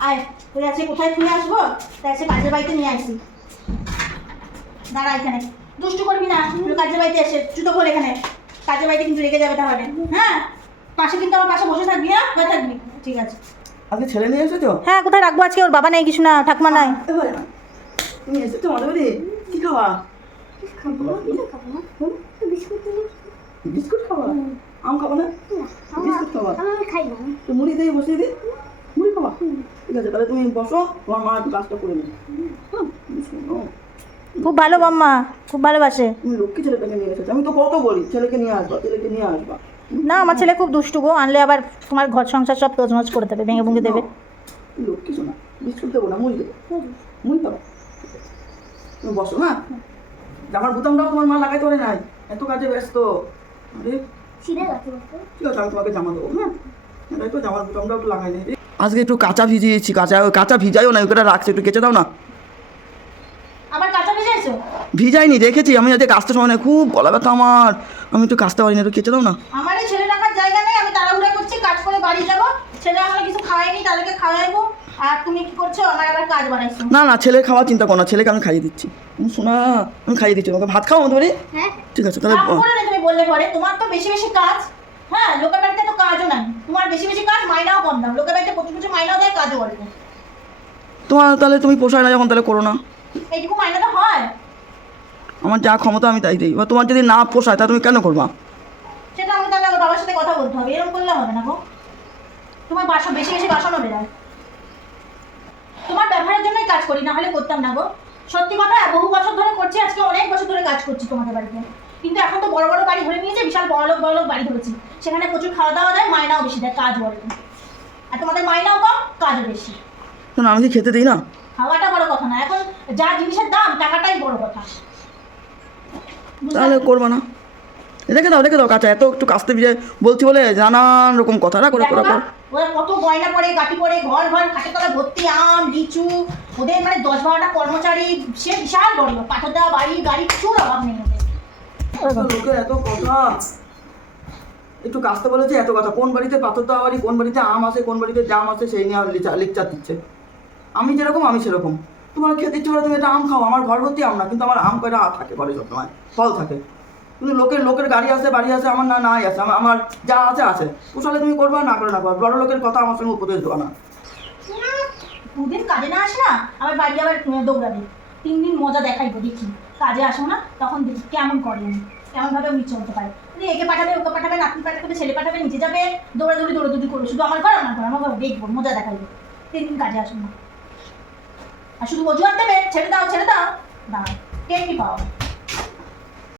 আয় তুই আছে কোথায় খুলে আসব? তাই আছে কাজের বাড়িতে নিয়ে আসি। দাঁড়া এখানে। দুষ্টু করবি না তুই কাজের বাড়িতে এসে জুতো খোল এখানে। কাজের বাড়িতে কিন্তু রেখে যাবে তাহলে। হ্যাঁ? পাশে কিন্তু আমার পাশে বসে থাকবি হ্যাঁ? হয়ে থাকবি। ঠিক আছে। আজকে ছেলে নিয়ে এসেছ হ্যাঁ কোথায় রাখব আজকে? ওর বাবা নেই কিছু না ঠাকমা নাই। তুমি এসেছ আমাদের বাড়ি কি খাওয়া বিস্কুট খাওয়া আম খাব না? বিস্কুট খাওয়া তো মুড়ি দিয়ে বসিয়ে দিই আছে তাহলে তুমি বসো তোমার মা একটু কাজটা করে নেবে ও, খুব ভালো বাম্মা খুব ভালোবাসে। তুমি লক্ষ্মী ছেলেটাকে নিয়ে এসেছ আমি তো কত বলি ছেলেকে নিয়ে আসবা ছেলেকে নিয়ে আসবা। না আমার ছেলে খুব দুষ্টু গো আনলে আবার তোমার ঘর সংসার সব তজমজ করে দেবে ভেঙে ভুঙে দেবে। লক্ষ্মী শোনা বিস্কুট দেবো না মুড়ি দেবো? মুড়ি তুমি বসো না? জামার বোতামটাও তোমার মা লাগাইতে পারে নাই এত কাজে ব্যস্ত। আরে ঠিক আছে আমি তোমাকে জামা দেবো হ্যাঁ? তাই তো জামার বোতামটা একটু লাগাই নে আজকে একটু কাঁচা ভিজিয়েছি কাঁচা কাঁচা ভিজাইও না ওটা রাখছে একটু কেচে দাও না। আবার কাঁচা ভেজেছো ভিজাইনি রেখেছি আমি আজকে কাচতে সময় খুব গলা ব্যথা আমার। আমি একটু কাচতে পারি না একটু কেচে দাও না। আমার ছেলে রাখার জায়গা নেই আমি তাড়াহুড়া করছি কাজ করে বাড়ি যাব। ছেলে আমার কিছু খাওয়াইনি তাদেরকে খাওয়াইবো আর তুমি কি করছ? আমার আবার কাজ বাড়াইছো। না না ছেলে খাওয়ার চিন্তা করো না ছেলেকে আমি খাইয়ে দিচ্ছি। শোনা আমি খাইয়ে দিচ্ছি তোমাকে ভাত খাও আমাদের বাড়ি ঠিক আছে তাহলে তুমি বললে পরে। তোমার তো বেশি বেশি কাজ। হ্যাঁ লোকের বাড়িতে তো কাজও নাই। তোমার বেশি বেশি কাজ মাইনাও কম দাও লোকের বাড়িতে প্রচুর কিছু মাইনাও দেয় কাজও অল্প তোমার তাহলে তুমি পোষায় না যখন তাহলে করো না। এইটুকু মাইনা তো হয়। আমার যা ক্ষমতা আমি তাই দিই। এবার তোমার যদি না পোষায় তা তুমি কেন করবা? সেটা আমি তাহলে আমার বাবার সাথে কথা বলতে হবে। এরকম করলে হবে না গো। তোমার বাসন বেশি বেশি বাসনও বেরায় তোমার ব্যবহারের জন্যই কাজ করি না হলে করতাম না গো। সত্যি কথা বহু বছর ধরে করছি আজকে অনেক বছর ধরে কাজ করছি তোমাদের বাড়িতে। কিন্তু এখন তো বড় বড় বাড়ি ধরে নিয়েছে বিশাল বড় লোক বড় লোক বাড়ি ধরেছে। সেখানে প্রচুর খাওয়া দাওয়া দেয় মায়নাও বেশি দেয় কাজ বড় আর তোমাদের মায়নাও কম? কাজও বেশি। না আমি কি খেতে দিই না? খাওয়াটা বড় কথা না এখন যা জিনিসের দাম টাকাটাই বড় কথা? তাহলে করবা না। রেখে দাও রেখে দাও কাঁচা এত একটু কাস্তে ভিজে বলছি বলে নানান রকম কথা। রাখো রাখো দেখো রাখো না, ওরা কত গয়না পড়ে গাটি পরে ঘর ঘর খাটে তলা ভর্তি আম লিচু ওদের মানে দশ বারোটা কর্মচারী সে বিশাল বড়। পাথর দেওয়া বাড়ি গাড়ি কিছুর অভাব নেই লোকের এত কথা। একটু কাস্তে বলেছে এত কথা। কোন বাড়িতে পাথর দেওয়া বাড়ি, কোন বাড়িতে আম আছে, কোন বাড়িতে জাম আছে, সেই নিয়ে লেকচার দিচ্ছে। আমি যেরকম, আমি সেরকম। তোমার খেতে ইচ্ছে করে তুমি একটা আম খাও। আমার ঘর ভর্তি আম না, কিন্তু আমার আম কয়টা থাকে ঘরে সবসময়। ফল থাকে। কিন্তু লোকের লোকের গাড়ি আছে, বাড়ি আছে, আমার না, নাই আছে। আমার- আমার যা আছে আছে। পোষালে তুমি করবা, না করে না করবা। বড় লোকের কথা আমার সঙ্গে উপদেশ দেওয়া না। দুদিন কাজে না আসে না, আবার বাড়ি আবার দৌড়াবে তিন দিন মজা দেখাইবো, দেখি। কাজে আসো না, তখন দেখি কেমন করে উনি। কেমন ভাবে উনি চলতে পারে। একে পাঠাবে, ওকে পাঠাবে, নাতনি পাঠাবে ছেলে পাঠাবে, নিচে যাবে, দৌড়াদৌড়ি দৌড়াদৌড়ি করবে শুধু আমার ঘর আমার ঘর আমার ঘর, দেখব, মজা দেখাইবো। তিন দিন কাজে আসো না। আর শুধু অজুহাত দেবে, ছেড়ে দাও ছেড়ে দাও। দাঁড়াও কে কি পাও